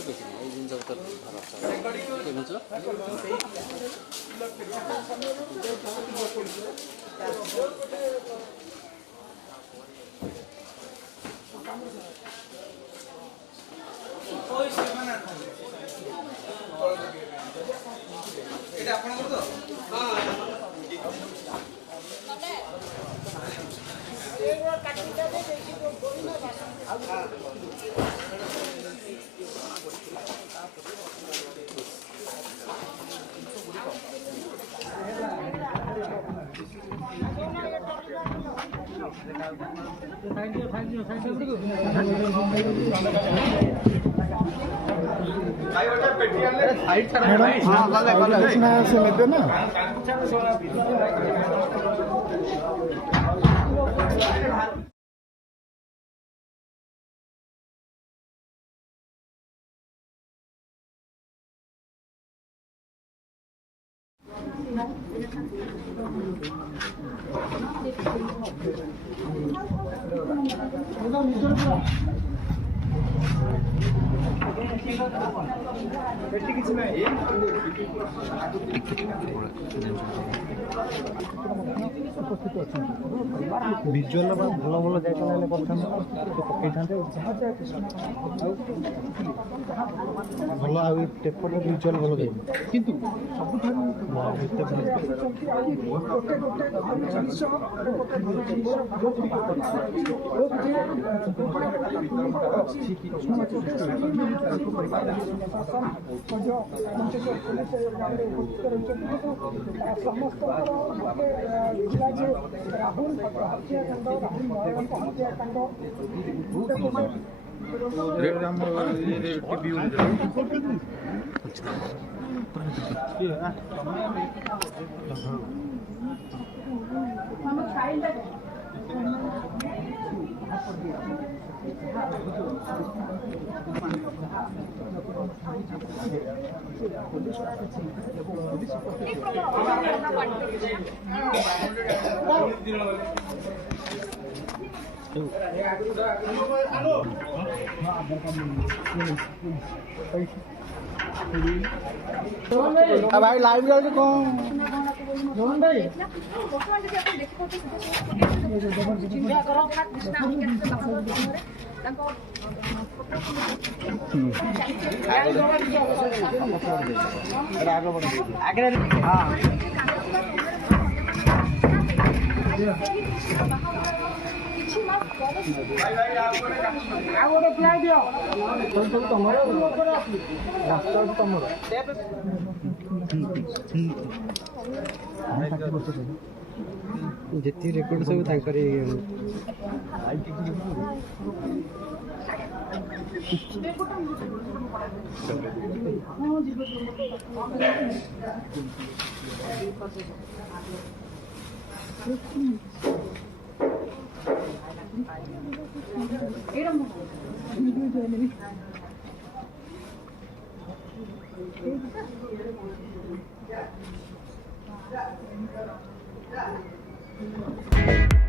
କିଛି ନାହିଁ, ଏଇ ଜିନିଷ ଭିତରେ ଧର କେତେ ବୁଝ এটা আপনাদের তো କିଛି ନାହିଁ ଭିଜୁଆଲ ଭଲ ଭଲ ଜାଗା ହେଲେ କରିଥାନ୍ତେ ପକେଇଥାନ୍ତେ ଭଲ ଆଉ ପେପର ଭିଜୁଆଲ ଭଲ ଦେବ କିନ୍ତୁ ସବୁଠାରୁ ରାହୁଲ ହତ୍ୟାକାଣ୍ଡ ରାହୁଲ ମହାରାଣଙ୍କ ହତ୍ୟାକାଣ୍ଡ भाई लाइव जाऊँ कौन भाई आगे हाँ ଯେତିକି ରେକର୍ଡ ସବୁ ତାଙ୍କରି Yeah.